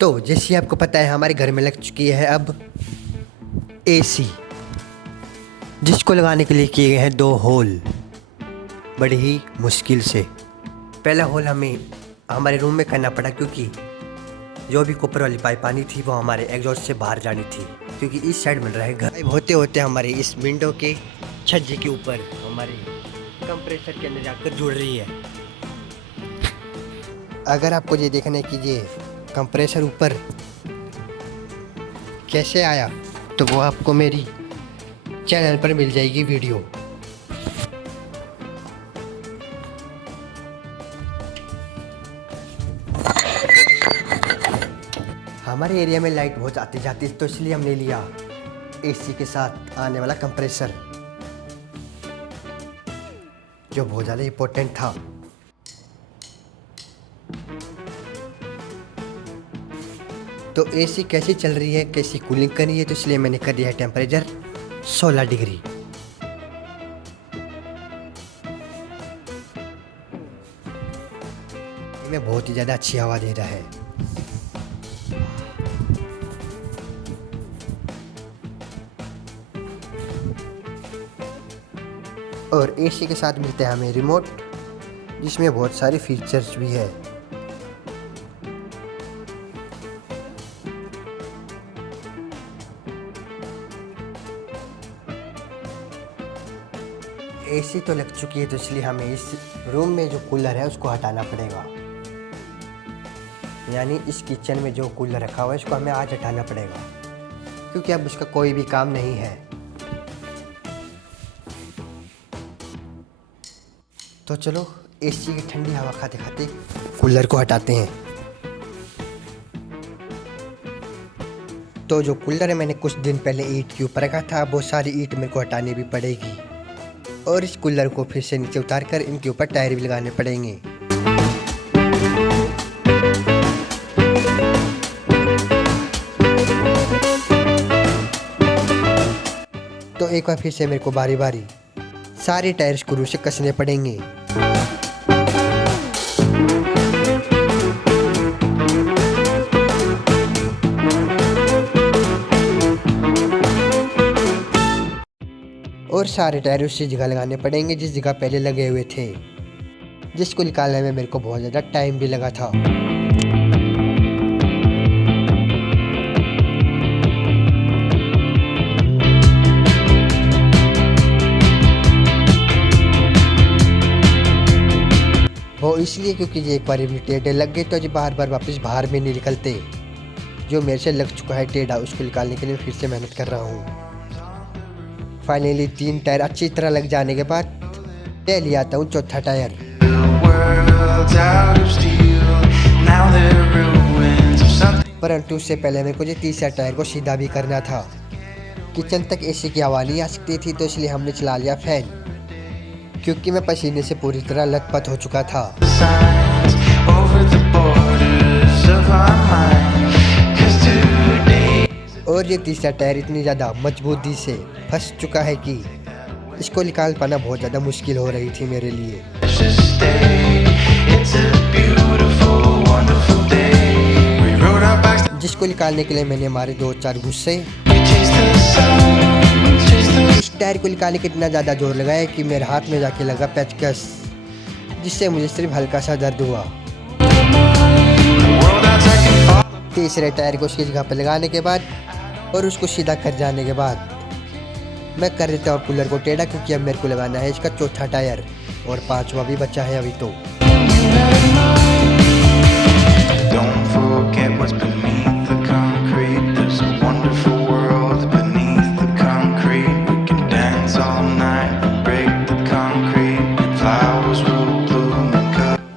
तो जैसे आपको पता है हमारे घर में लग चुकी है अब एसी, जिसको लगाने के लिए किए गए हैं 2 होल बड़ी ही मुश्किल से। पहला होल हमें हमारे रूम में करना पड़ा क्योंकि जो भी ऊपर वाली पाइप आनी थी वो हमारे एग्जॉस्ट से बाहर जानी थी, क्योंकि इस साइड मिल रहा है घर। होते होते हमारे इस विंडो के छज्जे के ऊपर हमारे कंप्रेसर के अंदर जाकर जुड़ रही है। अगर आपको ये देखना है कि ये कंप्रेसर ऊपर कैसे आया तो वो आपको मेरी चैनल पर मिल जाएगी वीडियो। हमारे एरिया में लाइट बहुत आती जाती तो इसलिए हमने लिया एसी के साथ आने वाला कंप्रेसर, जो बहुत ज़्यादा इम्पोर्टेंट था। तो एसी कैसी चल रही है, कैसी कूलिंग कर रही है, तो इसलिए मैंने कर दिया है टेम्परेचर 16 डिग्री। में बहुत ही ज़्यादा अच्छी हवा दे रहा है। और एसी के साथ मिलते हैं हमें रिमोट, जिसमें बहुत सारे फीचर्स भी है। एसी तो लग चुकी है तो इसलिए हमें इस रूम में जो कूलर है उसको हटाना पड़ेगा, यानी इस किचन में जो कूलर रखा हुआ है इसको हमें आज हटाना पड़ेगा, क्योंकि अब उसका कोई भी काम नहीं है। तो चलो एसी की ठंडी हवा खाते खाते कूलर को हटाते हैं। तो जो कूलर है मैंने कुछ दिन पहले ईंट के ऊपर रखा था, वो सारी ईंट मेरे को हटानी भी पड़ेगी और इस कूलर को फिर से नीचे उतार कर इनके ऊपर टायर भी लगाने पड़ेंगे। तो एक बार फिर से मेरे को बारी बारी सारे टायर स्क्रू से कसने पड़ेंगे। और सारे टायर उसी जगह लगाने पड़ेंगे जिस जगह पहले लगे हुए थे, जिसको निकालने में मेरे को बहुत ज़्यादा टाइम भी लगा था। वो इसलिए क्योंकि ये एक बार भी टेढ़े लग गए तो जी बार बार वापस बाहर में नहीं निकलते। जो मेरे से लग चुका है टेढ़ा, उसको निकालने के लिए फिर से मेहनत कर रहा हूँ। फाइनली 3 टायर अच्छी तरह लग जाने के बाद ले लिया आता हूँ चौथा टायर। परंतु उससे पहले मेरे को ये तीसरा टायर को सीधा भी करना था। किचन तक एसी की हवा नहीं आ सकती थी तो इसलिए हमने चला लिया फैन, क्योंकि मैं पसीने से पूरी तरह लथपथ हो चुका था। और ये तीसरा टायर इतनी ज़्यादा मजबूती से फंस चुका है कि इसको निकाल पाना बहुत ज़्यादा मुश्किल हो रही थी मेरे लिए। जिसको निकालने के लिए मैंने मारे 2-4 गुस्से। इस टायर को निकालने के इतना ज़्यादा जोर लगाया कि मेरे हाथ में जाके लगा पेचकस, जिससे मुझे सिर्फ हल्का सा दर्द हुआ। तीसरे टायर को उसकी जगह पर लगाने के बाद और उसको सीधा कर जाने के बाद मैं कर देता हूँ कूलर को टेढ़ा, क्योंकि अब मेरे को लगाना है इसका चौथा टायर और 5वां भी बचा है अभी। तो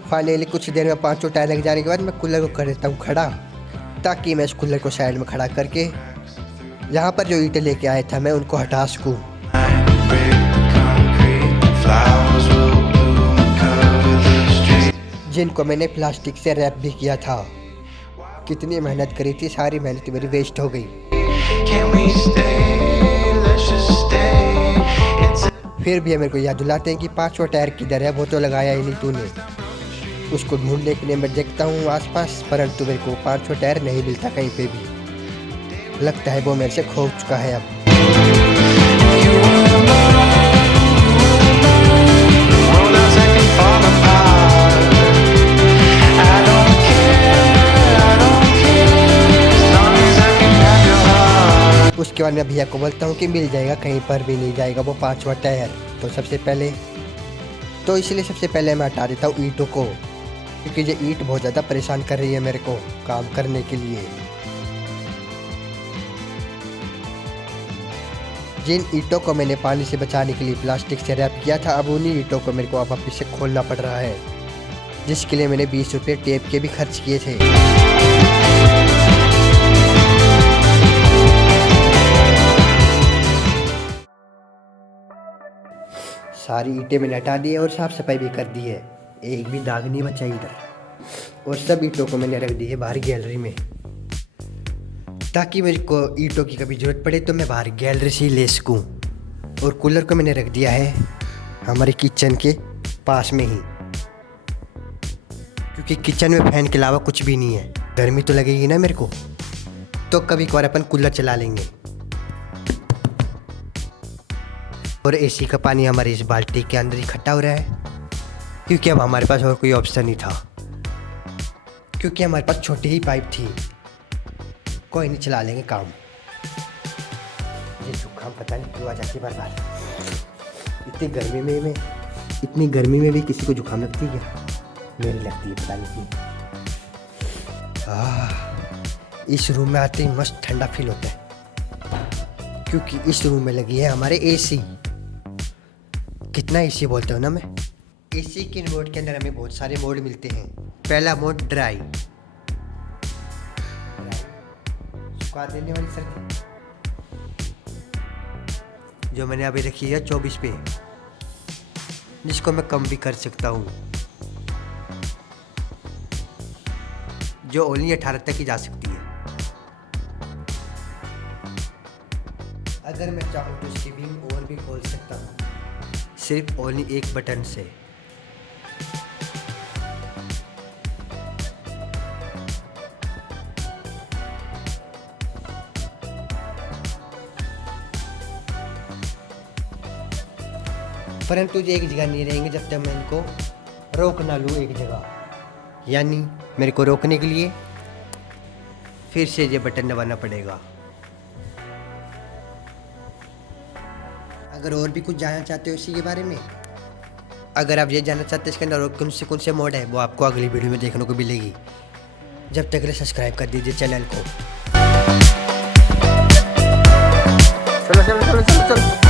फाइनली कुछ देर में 5 टायर लग जाने के बाद मैं कूलर को कर देता हूँ खड़ा, ताकि मैं इस कूलर को साइड में खड़ा करके यहाँ पर जो ईंटें लेके आया था मैं उनको हटा सकूँ। जिनको मैंने प्लास्टिक से रैप भी किया था। कितनी मेहनत करी थी, सारी मेहनत मेरी वेस्ट हो गई। फिर भी मेरे को याद दिलाते हैं कि 5वां टायर किधर है, वो तो लगाया ही नहीं तूने। उसको ढूंढने के लिए मैं देखता हूँ आसपास, परंतु मेरे को पांचवा टायर नहीं मिलता कहीं पे भी। लगता है वो मेरे से खो चुका है अब। उसके बाद मैं भैया को बोलता हूँ कि मिल जाएगा, कहीं पर भी नहीं जाएगा वो पांचवा टायर। तो इसलिए सबसे पहले मैं हटा देता हूँ ईंटों को, क्योंकि ये ईंट बहुत ज़्यादा परेशान कर रही है मेरे को काम करने के लिए। जिन ईंटों को मैंने पानी से बचाने के लिए प्लास्टिक से रैप किया था, अब उन्हीं ईंटों को मेरे को अब वापस से खोलना पड़ रहा है, जिसके लिए मैंने 20 रुपये टेप के भी खर्च किए थे। सारी ईंटें मैंने हटा दी है और साफ सफाई भी कर दी है, एक भी दाग नहीं बचा इधर। और सब ईंटों को मैंने रख दी है बाहर गैलरी में, ताकि मेरे को ईंटों की कभी ज़रूरत पड़े तो मैं बाहर गैलरी से ही ले सकूँ। और कूलर को मैंने रख दिया है हमारे किचन के पास में ही, क्योंकि किचन में फैन के अलावा कुछ भी नहीं है। गर्मी तो लगेगी ना मेरे को, तो कभी कभार अपन कूलर चला लेंगे। और एसी का पानी हमारे इस बाल्टी के अंदर इकट्ठा हो रहा है, क्योंकि अब हमारे पास और कोई ऑप्शन नहीं था, क्योंकि हमारे पास छोटी ही पाइप थी। कोई नहीं, चला लेंगे काम। ये जुकाम पता नहीं क्यों आ जाती बार बार। इतनी गर्मी में भी किसी को जुकाम लगती है क्या? मेरी लगती है, पता नहीं क्यों। इस रूम में आते ही मस्त ठंडा फील होता है, क्योंकि इस रूम में लगी है हमारे एसी। कितना एसी बोलते हो ना मैं। एसी के रिमोट के अंदर हमें बहुत सारे मोड मिलते हैं। पहला मोड ड्राई, सुखा देने वाली सर्दी, जो मैंने अभी रखी है 24 पे, जिसको मैं कम भी कर सकता हूँ, जो ओनली 18 तक ही जा सकती है। अगर मैं चाहूँ तो इसकी विंग और भी खोल सकता हूँ, सिर्फ ओनली एक बटन से। परंतु ये एक जगह नहीं रहेंगे जब तक मैं इनको रोक ना लूँ एक जगह। यानी मेरे को रोकने के लिए फिर से ये बटन दबाना पड़ेगा। अगर और भी कुछ जानना चाहते हो इसी के बारे में, अगर आप ये जानना चाहते हो इसके अंदर कौन से मोड है, वो आपको अगली वीडियो में देखने को मिलेगी। जब तक सब्सक्राइब कर दीजिए चैनल को। चलो चलो चलो चलो चलो।